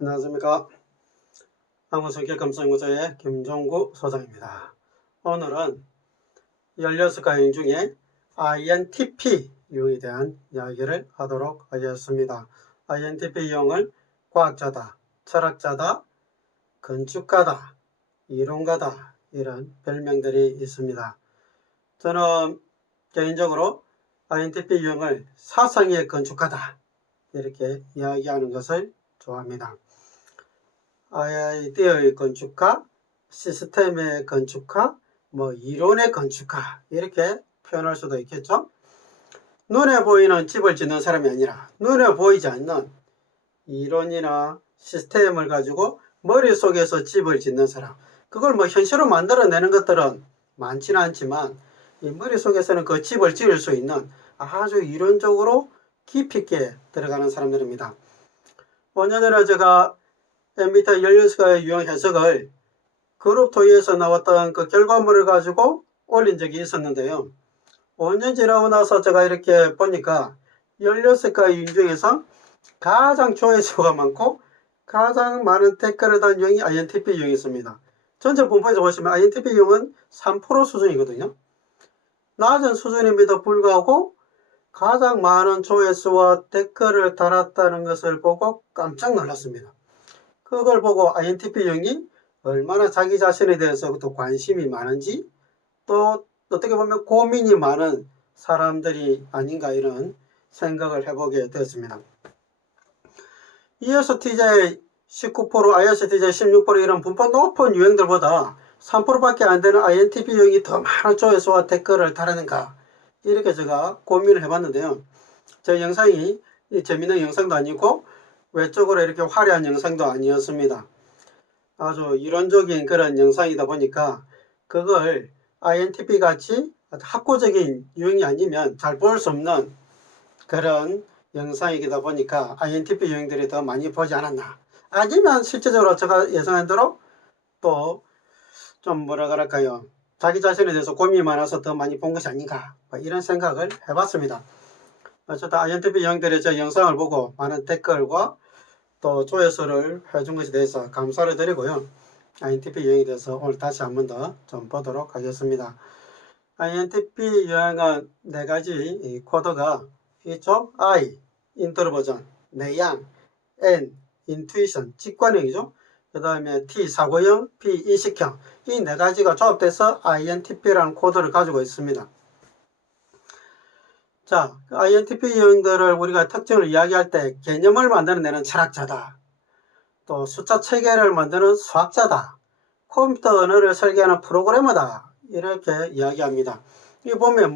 안녕하십니까. 한국성격감성연구소의 김종구 소장입니다. 오늘은 16가지 유형 중에 INTP 유형에 대한 이야기를 하도록 하겠습니다. INTP 유형을 과학자다, 철학자다, 건축가다, 이론가다 이런 별명들이 있습니다. 저는 개인적으로 INTP 유형을 사상의 건축가다 이렇게 이야기하는 것을 좋아합니다. 아이디어의 건축가, 시스템의 건축가, 이론의 건축가 이렇게 표현할 수도 있겠죠. 눈에 보이는 집을 짓는 사람이 아니라 눈에 보이지 않는 이론이나 시스템을 가지고 머릿속에서 집을 짓는 사람, 그걸 현실로 만들어내는 것들은 많지는 않지만 이 머릿속에서는 그 집을 지을 수 있는 아주 이론적으로 깊이 있게 들어가는 사람들입니다. 5년 전에 제가 MBTI 16가지 유형 해석을 그룹 토의에서 나왔던 그 결과물을 가지고 올린 적이 있었는데요. 5년 지나고 나서 제가 이렇게 보니까 16가지 유형 중에서 가장 조회수가 많고 가장 많은 댓글을 단 유형이 INTP 유형이 있습니다. 전체 분포에서 보시면 INTP 유형은 3% 수준이거든요. 낮은 수준임에도 불구하고 가장 많은 조회수와 댓글을 달았다는 것을 보고 깜짝 놀랐습니다. 그걸 보고 INTP 유형이 얼마나 자기 자신에 대해서 또 관심이 많은지, 또 어떻게 보면 고민이 많은 사람들이 아닌가 이런 생각을 해보게 되었습니다. ESTJ 19%, ISTJ 16% 이런 분포 높은 유형들보다 3%밖에 안 되는 INTP 유형이 더 많은 조회수와 댓글을 달았는가 이렇게 제가 고민을 해봤는데요. 제 영상이 재밌는 영상도 아니고 외적으로 이렇게 화려한 영상도 아니었습니다. 아주 이론적인 그런 영상이다 보니까 그걸 INTP 같이 학구적인 유형이 아니면 잘 볼 수 없는 그런 영상이다 보니까 INTP 유형들이 더 많이 보지 않았나. 아니면 실제적으로 제가 예상한 대로 또 좀 자기 자신에 대해서 고민이 많아서 더 많이 본 것이 아닌가 이런 생각을 해봤습니다. 어쨌든 INTP 유형들의 저 영상을 보고 많은 댓글과 또 조회수를 해준 것에 대해서 감사를 드리고요. INTP 유형에 대해서 오늘 다시 한 번 더 좀 보도록 하겠습니다. INTP 유형은 4가지 코드가 있죠. I, 인트로버전, 내양, N, 인투이션, 직관형이죠. 그 다음에 T, 사고형, P, 인식형 이 4가지가 조합돼서 INTP라는 코드를 가지고 있습니다. 자, INTP 유형들을 우리가 특징을 이야기할 때 개념을 만들어내는 철학자다. 또 숫자 체계를 만드는 수학자다. 컴퓨터 언어를 설계하는 프로그래머다. 이렇게 이야기합니다. 이 보면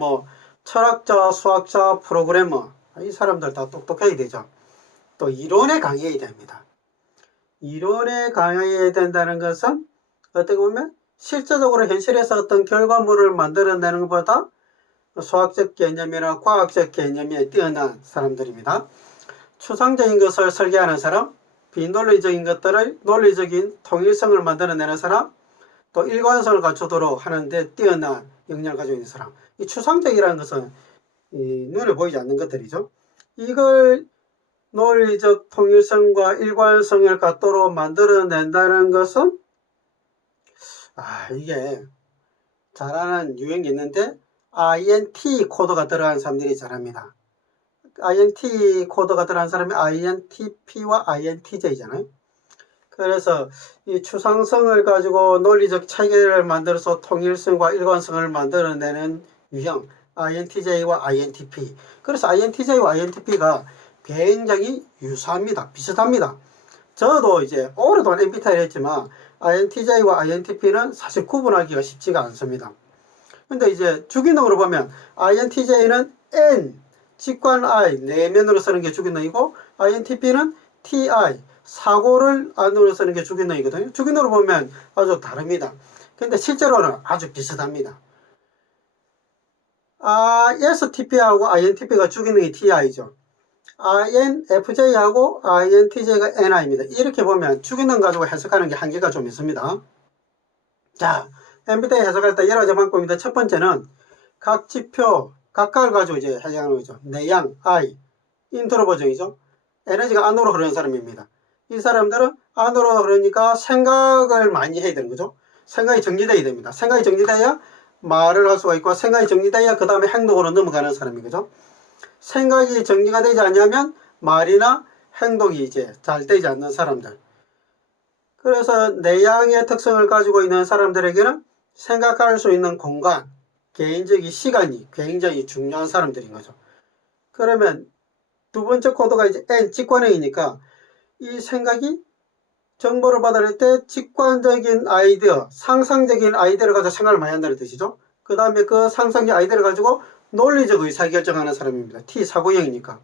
철학자, 수학자, 프로그래머 이 사람들 다 똑똑해야 되죠. 또 이론에 강해야 됩니다. 이론에 강해야 된다는 것은 어떻게 보면 실제적으로 현실에서 어떤 결과물을 만들어내는 것보다 수학적 개념이나 과학적 개념에 뛰어난 사람들입니다. 추상적인 것을 설계하는 사람, 비논리적인 것들을 논리적인 통일성을 만들어내는 사람, 또 일관성을 갖추도록 하는데 뛰어난 역량을 가지고 있는 사람. 이 추상적이라는 것은 눈에 보이지 않는 것들이죠. 이걸 논리적 통일성과 일관성을 갖도록 만들어낸다는 것은 이게 잘하는 유형이 있는데 INT 코드가 들어간 사람들이 잘합니다. INT 코드가 들어간 사람이 INTP와 INTJ잖아요. 그래서 이 추상성을 가지고 논리적 체계를 만들어서 통일성과 일관성을 만들어내는 유형 INTJ와 INTP. 그래서 INTJ와 INTP가 굉장히 유사합니다. 비슷합니다. 저도 이제 오랫동안 MBTI를 했지만 INTJ와 INTP는 사실 구분하기가 쉽지가 않습니다. 근데 이제 주기능으로 보면 INTJ는 N, 직관 I, 내면으로 쓰는 게 주기능이고 INTP는 TI, 사고를 안으로 쓰는 게 주기능이거든요. 주기능으로 보면 아주 다릅니다. 근데 실제로는 아주 비슷합니다. ISTP하고 INTP가 주기능이 TI죠. INFJ하고 INTJ가 NI입니다. 이렇게 보면 주기능 가지고 해석하는 게 한계가 좀 있습니다. 자, MBTI 해석할 때 여러 가지 방법인데 첫 번째는 각 지표, 각각을 가지고 이제 해석하는 거죠. 내양, I, 인트로버전이죠. 에너지가 안으로 흐르는 사람입니다. 이 사람들은 안으로 그러니까 생각을 많이 해야 되는 거죠. 생각이 정리돼야 됩니다. 생각이 정리돼야 말을 할 수가 있고 생각이 정리돼야 그 다음에 행동으로 넘어가는 사람인 거죠. 생각이 정리가 되지 않냐면 말이나 행동이 이제 잘 되지 않는 사람들. 그래서 내향의 특성을 가지고 있는 사람들에게는 생각할 수 있는 공간, 개인적인 시간이 굉장히 중요한 사람들인 거죠. 그러면 두 번째 코드가 이제 N, 직관행이니까 이 생각이 정보를 받을 때 직관적인 아이디어, 상상적인 아이디어를 가지고 생각을 많이 한다는 뜻이죠. 그 다음에 그 상상적 아이디어를 가지고 논리적 의사결정하는 사람입니다. T, 사고형이니까.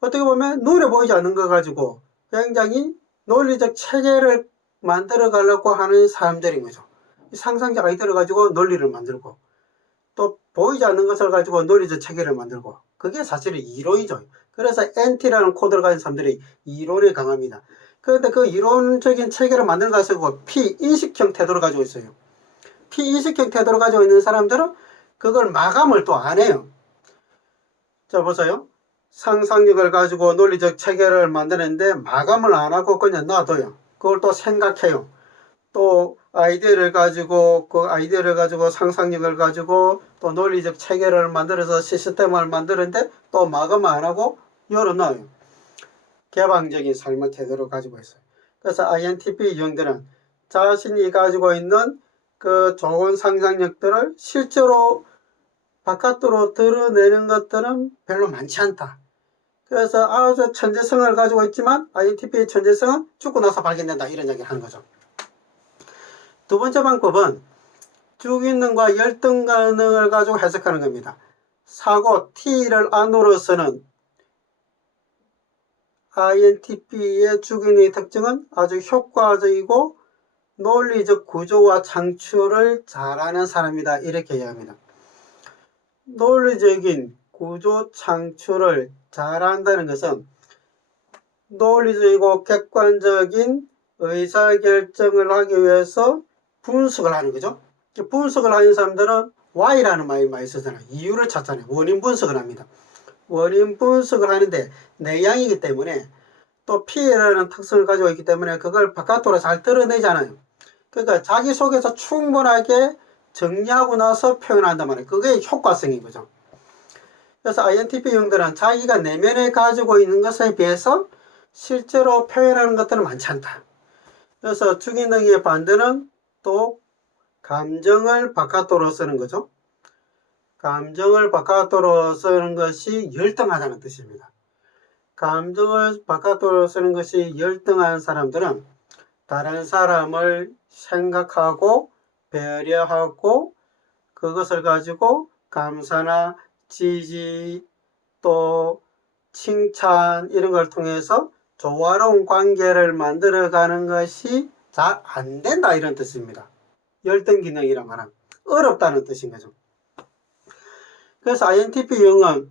어떻게 보면 눈에 보이지 않는 거 가지고 굉장히 논리적 체계를 만들어 가려고 하는 사람들인 거죠. 상상적 아이디어를 가지고 논리를 만들고 또 보이지 않는 것을 가지고 논리적 체계를 만들고 그게 사실은 이론이죠. 그래서 NT라는 코드를 가진 사람들이 이론에 강합니다. 그런데 그 이론적인 체계를 만드는 것을 가지고 P-인식형 태도를 가지고 있어요. P-인식형 태도를 가지고 있는 사람들은 그걸 마감을 또 안 해요. 자, 보세요. 상상력을 가지고 논리적 체계를 만드는데 마감을 안 하고 그냥 놔둬요. 그걸 또 생각해요. 또 아이디어를 가지고 그 아이디어를 가지고 상상력을 가지고 또 논리적 체계를 만들어서 시스템을 만드는데 또 마감 안 하고 열어놔요. 개방적인 삶의 태도를 가지고 있어요. 그래서 INTP 유형들은 자신이 가지고 있는 그 좋은 상상력들을 실제로 바깥으로 드러내는 것들은 별로 많지 않다. 그래서 아주 천재성을 가지고 있지만 INTP의 천재성은 죽고 나서 발견된다. 이런 얘기를 하는 거죠. 두 번째 방법은 주기능과 열등 가능을 가지고 해석하는 겁니다. 사고 T를 안으로서는 INTP의 주기능의 특징은 아주 효과적이고 논리적 구조와 창출을 잘하는 사람이다. 이렇게 이야기합니다. 논리적인 구조 창출을 잘한다는 것은 논리적이고 객관적인 의사결정을 하기 위해서 분석을 하는 거죠. 분석을 하는 사람들은 Y라는 말이 많이 쓰잖아요. 이유를 찾잖아요. 원인 분석을 합니다. 원인 분석을 하는데 내향이기 때문에 또 P라는 특성을 가지고 있기 때문에 그걸 바깥으로 잘 드러내잖아요. 그러니까 자기 속에서 충분하게 정리하고 나서 표현한단 말이에요. 그게 효과성인 거죠. 그래서 INTP형들은 자기가 내면에 가지고 있는 것에 비해서 실제로 표현하는 것들은 많지 않다. 그래서 주기능의 반대는 또 감정을 바깥으로 쓰는 거죠. 감정을 바깥으로 쓰는 것이 열등하다는 뜻입니다. 감정을 바깥으로 쓰는 것이 열등한 사람들은 다른 사람을 생각하고 배려하고 그것을 가지고 감사나 지지 또 칭찬 이런 걸 통해서 조화로운 관계를 만들어가는 것이 잘 안 된다 이런 뜻입니다. 열등 기능이란 말은 어렵다는 뜻인 거죠. 그래서 INTP형은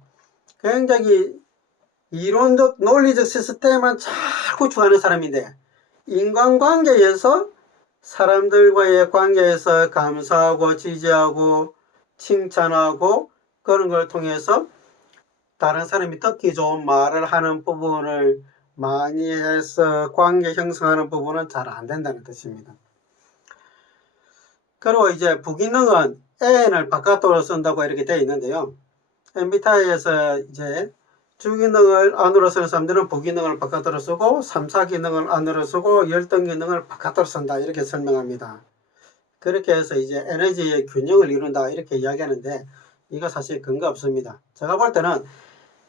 굉장히 이론적 논리적 시스템만 잘 구축하는 사람인데 인간관계에서 사람들과의 관계에서 감사하고 지지하고 칭찬하고 그런 걸 통해서 다른 사람이 듣기 좋은 말을 하는 부분을 많이 해서 관계 형성하는 부분은 잘 안 된다는 뜻입니다. 그리고 이제 부기능은 N을 바깥으로 쓴다고 이렇게 되어 있는데요. MBTI에서 이제 주기능을 안으로 쓰는 사람들은 부기능을 바깥으로 쓰고 3, 4기능을 안으로 쓰고 열등 기능을 바깥으로 쓴다 이렇게 설명합니다. 그렇게 해서 이제 에너지의 균형을 이룬다 이렇게 이야기하는데 이거 사실 근거 없습니다. 제가 볼 때는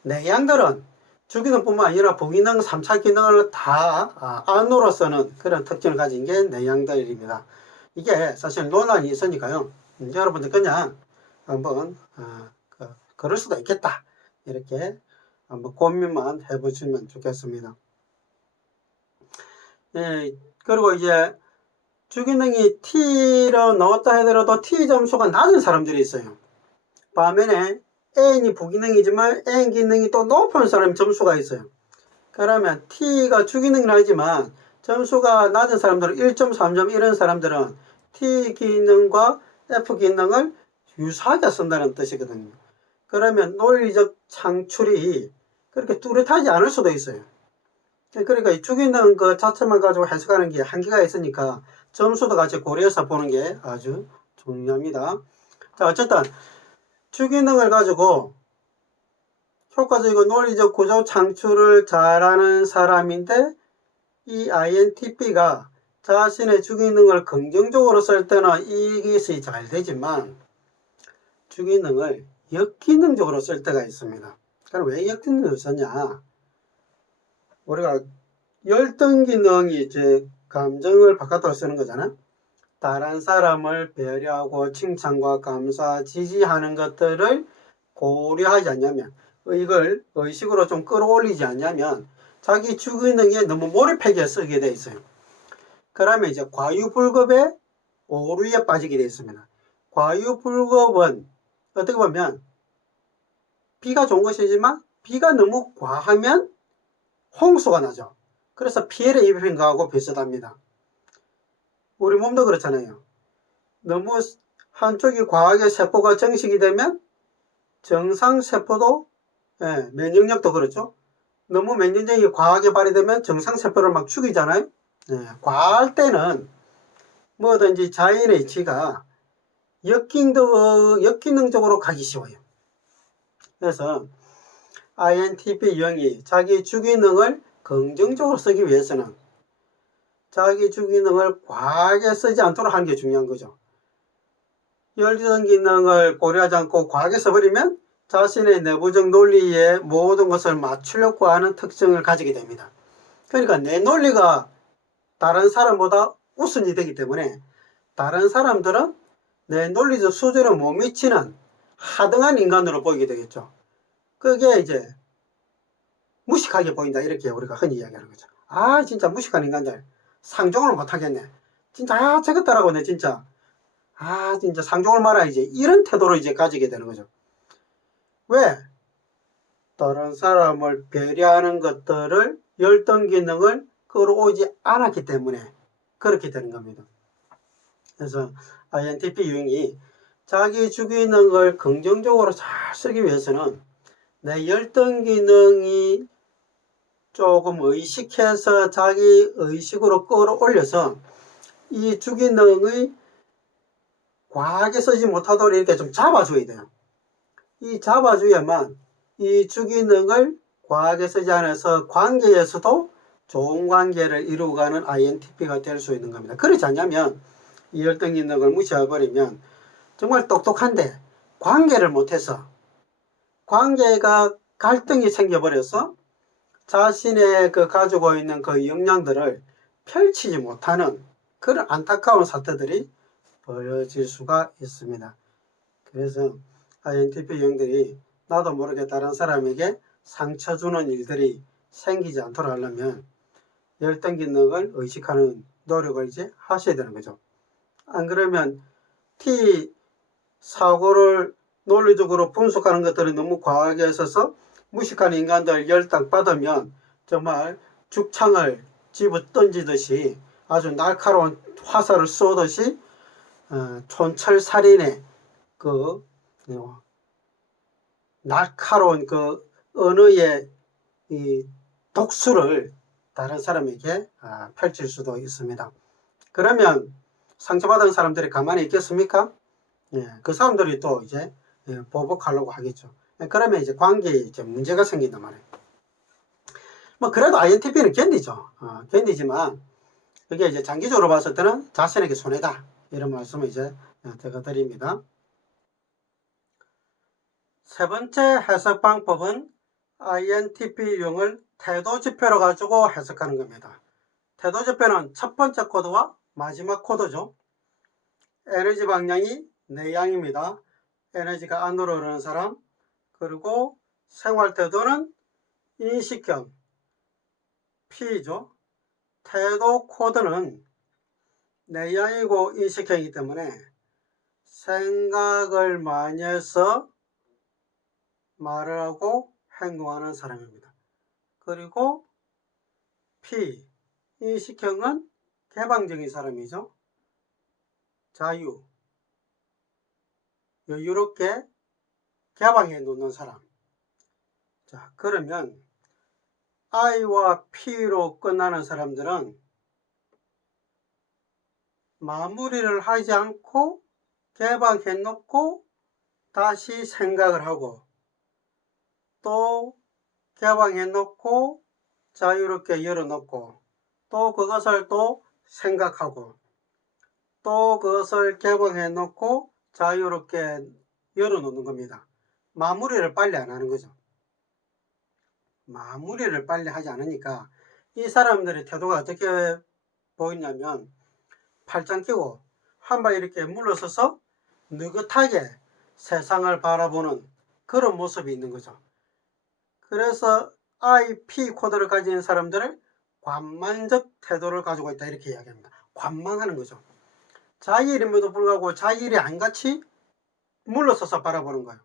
내향들은 주기능뿐만 아니라 부기능, 3, 4기능을 다 안으로 쓰는 그런 특징을 가진 게 내향들입니다. 이게 사실 논란이 있으니까요. 여러분들 그냥 한번 그럴 수도 있겠다 이렇게 한번 고민만 해보시면 좋겠습니다. 네, 그리고 이제 주기능이 T로 넣었다 하더라도 T 점수가 낮은 사람들이 있어요. 반면에 N이 부기능이지만 N 기능이 또 높은 사람 점수가 있어요. 그러면 T가 주기능이 하지만 점수가 낮은 사람들은 1점, 3점 이런 사람들은 T 기능과 F 기능을 유사하게 쓴다는 뜻이거든요. 그러면 논리적 창출이 그렇게 뚜렷하지 않을 수도 있어요. 그러니까 이 주기능 그 자체만 가지고 해석하는 게 한계가 있으니까 점수도 같이 고려해서 보는 게 아주 중요합니다. 자, 어쨌든 주기능을 가지고 효과적이고 논리적 구조 창출을 잘하는 사람인데 이 INTP가 자신의 주기능을 긍정적으로 쓸 때는 이것이 잘 되지만 주기능을 역기능적으로 쓸 때가 있습니다. 그럼 왜 역기능을 썼냐? 우리가 열등 기능이 이제 감정을 바깥으로 쓰는 거잖아. 다른 사람을 배려하고 칭찬과 감사, 지지하는 것들을 고려하지 않냐면, 이걸 의식으로 좀 끌어올리지 않냐면 자기 주기능에 너무 몰입하게 쓰게 돼 있어요. 그러면 이제 과유불급의 오류에 빠지게 돼 있습니다. 과유불급은 어떻게 보면 비가 좋은 것이지만 비가 너무 과하면 홍수가 나죠. 그래서 피해를 입힌 거하고 비슷합니다. 우리 몸도 그렇잖아요. 너무 한쪽이 과하게 세포가 정식이 되면 정상세포도 면역력도 그렇죠. 너무 면역력이 과하게 발휘되면 정상세포를 막 죽이잖아요. 과할 때는 뭐든지 자연의 이치가 역기능적으로 가기 쉬워요. 그래서 INTP 유형이 자기 주기능을 긍정적으로 쓰기 위해서는 자기 주기능을 과하게 쓰지 않도록 하는 게 중요한 거죠. 열전 기능을 고려하지 않고 과하게 써버리면 자신의 내부적 논리에 모든 것을 맞추려고 하는 특징을 가지게 됩니다. 그러니까 내 논리가 다른 사람보다 우선이 되기 때문에 다른 사람들은 내 논리적 수준에 못 미치는 하등한 인간으로 보이게 되겠죠. 그게 이제 무식하게 보인다 이렇게 우리가 흔히 이야기하는 거죠. 아 진짜 무식한 인간들 상종을 못하겠네. 진짜 저것 따라고네 진짜. 진짜 상종을 말아야지. 이런 태도로 이제 가지게 되는 거죠. 왜? 다른 사람을 배려하는 것들을 열등 기능을 끌어오지 않았기 때문에 그렇게 되는 겁니다. 그래서 INTP 유형이 자기 주기능을 긍정적으로 잘 쓰기 위해서는 내 열등 기능이 조금 의식해서 자기 의식으로 끌어올려서 이 주기능의 과하게 쓰지 못하도록 이렇게 좀 잡아줘야 돼요. 이 잡아줘야만 이 주기능을 과하게 쓰지 않아서 관계에서도 좋은 관계를 이루어가는 INTP가 될 수 있는 겁니다. 그렇지 않냐면 이 열등 기능을 무시해버리면 정말 똑똑한데 관계를 못해서 관계가 갈등이 생겨버려서 자신의 그 가지고 있는 그 역량들을 펼치지 못하는 그런 안타까운 사태들이 벌어질 수가 있습니다. 그래서 INTP 유형들이 나도 모르게 다른 사람에게 상처 주는 일들이 생기지 않도록 하려면 열등 기능을 의식하는 노력을 이제 하셔야 되는 거죠. 안 그러면 T 사고를 논리적으로 분석하는 것들이 너무 과하게 있어서 무식한 인간들 열당 받으면 정말 죽창을 집어 던지듯이 아주 날카로운 화살을 쏘듯이 촌철살인의 그 날카로운 그 언어의 이 독수를 다른 사람에게 펼칠 수도 있습니다. 그러면 상처받은 사람들이 가만히 있겠습니까? 그 사람들이 또 이제 보복하려고 하겠죠. 그러면 이제 관계에 이제 문제가 생긴단 말이에요. 뭐 그래도 INTP는 견디죠. 견디지만 그게 이제 장기적으로 봤을 때는 자신에게 손해다. 이런 말씀을 이제 제가 드립니다. 세 번째 해석 방법은 INTP 유형을 태도 지표로 가지고 해석하는 겁니다. 태도 지표는 첫 번째 코드와 마지막 코드죠. 에너지 방향이 내향입니다. 에너지가 안으로 흐르는 사람. 그리고 생활 태도는 인식형 P죠. 태도 코드는 내향이고 인식형이기 때문에 생각을 많이 해서 말을 하고 행동하는 사람입니다. 그리고 P, 인식형은 개방적인 사람이죠. 자유, 여유롭게 개방해 놓는 사람. 자, 그러면 I와 P로 끝나는 사람들은 마무리를 하지 않고 개방해 놓고 다시 생각을 하고 또 개방해 놓고 자유롭게 열어 놓고 또 그것을 또 생각하고 또 그것을 개방해 놓고 자유롭게 열어 놓는 겁니다. 마무리를 빨리 안 하는 거죠. 마무리를 빨리 하지 않으니까 이 사람들의 태도가 어떻게 보이냐면 팔짱 끼고 한 발 이렇게 물러서서 느긋하게 세상을 바라보는 그런 모습이 있는 거죠. 그래서 IP 코드를 가진 사람들을 관망적 태도를 가지고 있다 이렇게 이야기합니다. 관망하는 거죠. 자기 일임에도 불구하고 자기 일이 아닌같이 물러서서 바라보는 거예요.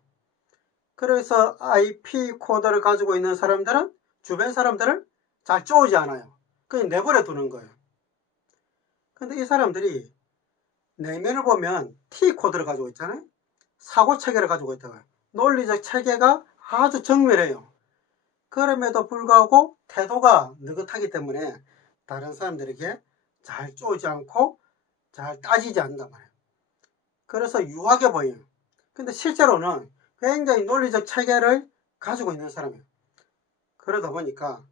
그래서 IP 코드를 가지고 있는 사람들은 주변 사람들을 잘 쪼우지 않아요. 그냥 내버려 두는 거예요. 근데 이 사람들이 내면을 보면 T 코드를 가지고 있잖아요. 사고 체계를 가지고 있다고요. 논리적 체계가 아주 정밀해요. 그럼에도 불구하고 태도가 느긋하기 때문에 다른 사람들에게 잘 쪼지 않고 잘 따지지 않는단 말이에요. 그래서 유하게 보여요. 근데 실제로는 굉장히 논리적 체계를 가지고 있는 사람이에요. 그러다 보니까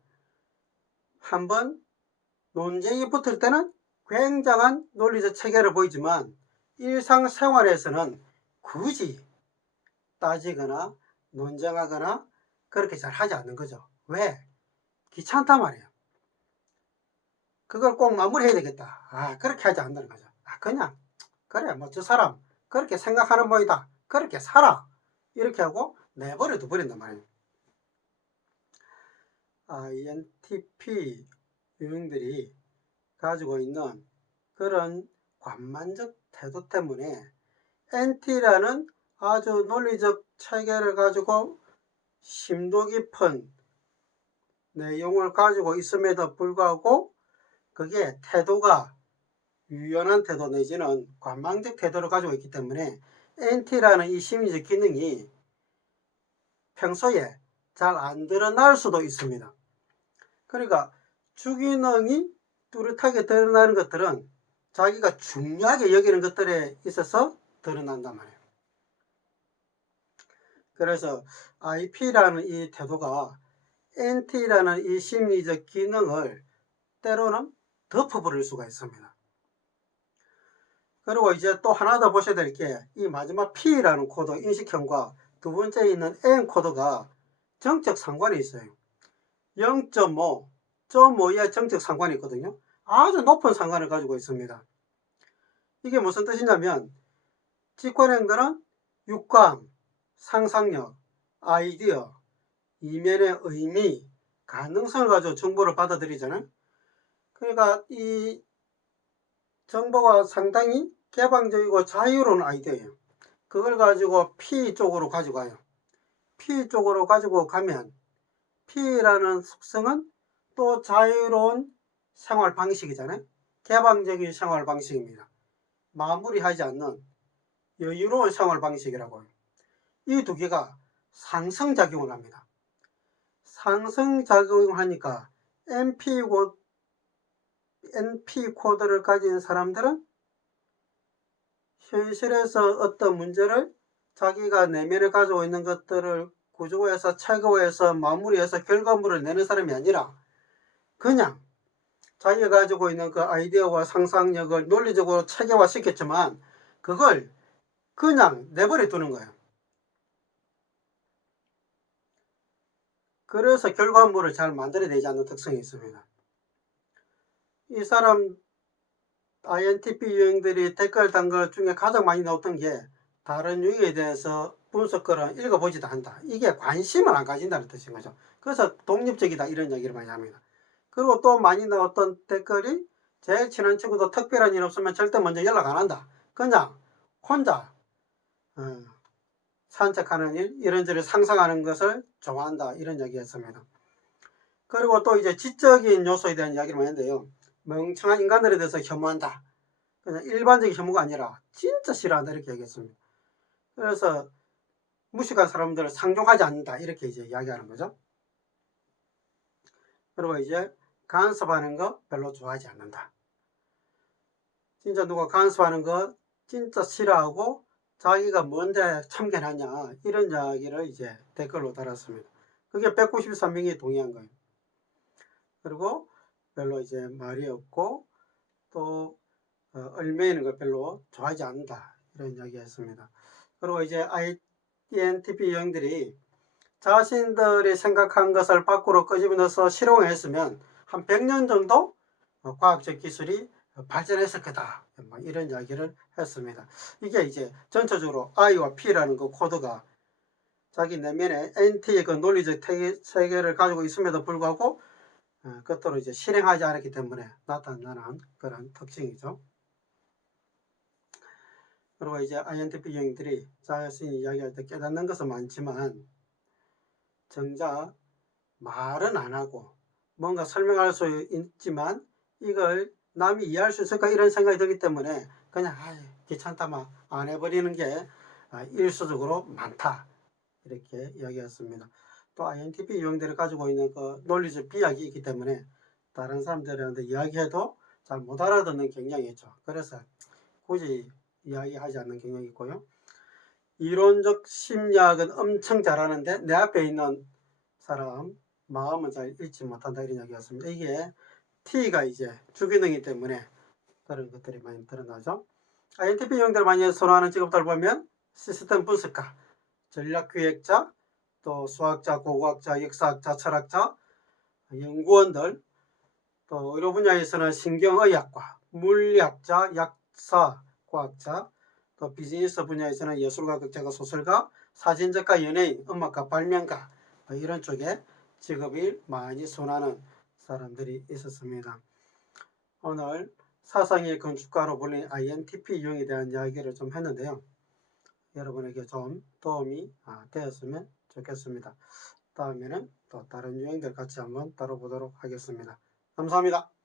한번 논쟁이 붙을 때는 굉장한 논리적 체계를 보이지만 일상생활에서는 굳이 따지거나 논쟁하거나 그렇게 잘 하지 않는 거죠. 왜? 귀찮단 말이에요. 그걸 꼭 마무리해야 되겠다. 그렇게 하지 않는다는 거죠. 그냥 그래 뭐 저 사람 그렇게 생각하는 모이다. 그렇게 살아. 이렇게 하고 내버려 둬버린단 말이에요. INTP 유형들이 가지고 있는 그런 관만적 태도 때문에 NT라는 아주 논리적 체계를 가지고 심도 깊은 내용을 가지고 있음에도 불구하고 그게 태도가 유연한 태도 내지는 관망적 태도를 가지고 있기 때문에 NT라는 이 심리적 기능이 평소에 잘 안 드러날 수도 있습니다. 그러니까 주기능이 뚜렷하게 드러나는 것들은 자기가 중요하게 여기는 것들에 있어서 드러난단 말이에요. 그래서 IP라는 이 태도가 NT라는 이 심리적 기능을 때로는 덮어버릴 수가 있습니다. 그리고 이제 또 하나 더 보셔야 될 게 이 마지막 P라는 코드 인식형과 두 번째에 있는 N 코드가 정적 상관이 있어요. 0.5, 0.5의 정적 상관이 있거든요. 아주 높은 상관을 가지고 있습니다. 이게 무슨 뜻이냐면 직관행들은 육감, 상상력, 아이디어, 이면의 의미, 가능성을 가지고 정보를 받아들이잖아요. 그러니까 이 정보가 상당히 개방적이고 자유로운 아이디어예요. 그걸 가지고 P 쪽으로 가지고 가요. P 쪽으로 가지고 가면 P라는 속성은 또 자유로운 생활 방식이잖아요. 개방적인 생활 방식입니다. 마무리하지 않는 여유로운 생활 방식이라고 해요. 이 두 개가 상승작용을 합니다. 상승작용을 하니까 NP 코드를 가진 사람들은 현실에서 어떤 문제를 자기가 내면에 가지고 있는 것들을 구조해서 체계해서 마무리해서 결과물을 내는 사람이 아니라 그냥 자기가 가지고 있는 그 아이디어와 상상력을 논리적으로 체계화시켰지만 그걸 그냥 내버려 두는 거예요. 그래서 결과물을 잘 만들어내지 않는 특성이 있습니다. 이 사람 INTP 유형들이 댓글 단 것 중에 가장 많이 나왔던 게 다른 유형에 대해서 분석글은 읽어보지도 않는다. 이게 관심을 안 가진다는 뜻인 거죠. 그래서 독립적이다 이런 얘기를 많이 합니다. 그리고 또 많이 나왔던 댓글이 제일 친한 친구도 특별한 일 없으면 절대 먼저 연락 안 한다. 그냥 혼자 산책하는 일 이런저런 상상하는 것을 좋아한다 이런 얘기였습니다. 그리고 또 이제 지적인 요소에 대한 이야기를 많이 했는데요. 멍청한 인간들에 대해서 혐오한다. 그냥 일반적인 혐오가 아니라 진짜 싫어한다 이렇게 얘기했습니다. 그래서 무식한 사람들을 상종하지 않는다 이렇게 이제 이야기하는 거죠. 그리고 이제 간섭하는 거 별로 좋아하지 않는다. 진짜 누가 간섭하는 거 진짜 싫어하고 자기가 뭔데 참견하냐 이런 이야기를 이제 댓글로 달았습니다. 그게 193명이 동의한 거예요. 그리고 별로 이제 말이 없고 또 얽매이는 걸 별로 좋아하지 않는다 이런 이야기 했습니다. 그리고 이제 INTP 유형들이 자신들이 생각한 것을 밖으로 끄집어내서 실용했으면 한 100년 정도 과학적 기술이 발전했을 거다 이런 이야기를 했습니다. 이게 이제 전체적으로 I와 P라는 그 코드가 자기 내면에 NT의 그 논리적 세계를 가지고 있음에도 불구하고 그것들을 이제 실행하지 않았기 때문에 나타나는 그런 특징이죠. 그리고 이제 INTP 유형들이 자신이 이야기할 때 깨닫는 것은 많지만 정작 말은 안 하고 뭔가 설명할 수 있지만 이걸 남이 이해할 수 있을까 이런 생각이 들기 때문에 그냥 귀찮다 막 안 해버리는 게 일수적으로 많다 이렇게 이야기했습니다. 또 INTP 유형들이 가지고 있는 그 논리적 비약이 있기 때문에 다른 사람들한테 이야기해도 잘 못 알아듣는 경향이 있죠. 그래서 굳이 이야기하지 않는 경향이 있고요. 이론적 심리학은 엄청 잘하는데 내 앞에 있는 사람 마음은 잘 읽지 못한다 이런 이야기였습니다. 이게 T가 이제 주기능이기 때문에 그런 것들이 많이 드러나죠. INTP 유형들 많이 선호하는 직업들 보면 시스템 분석가, 전략기획자, 또 수학자, 고고학자, 역사학자, 철학자, 연구원들, 또 의료 분야에서는 신경의학과, 물리학자, 약사, 과학자, 또 비즈니스 분야에서는 예술가, 극작가, 소설가, 사진작가, 연예인, 음악가, 발명가 이런 쪽에 직업을 많이 선호하는 사람들이 있었습니다. 오늘 사상의 건축가로 불린 INTP 유형에 대한 이야기를 좀 했는데요. 여러분에게 좀 도움이 되었으면 좋겠습니다. 다음에는 또 다른 유형들 같이 한번 다뤄보도록 하겠습니다. 감사합니다.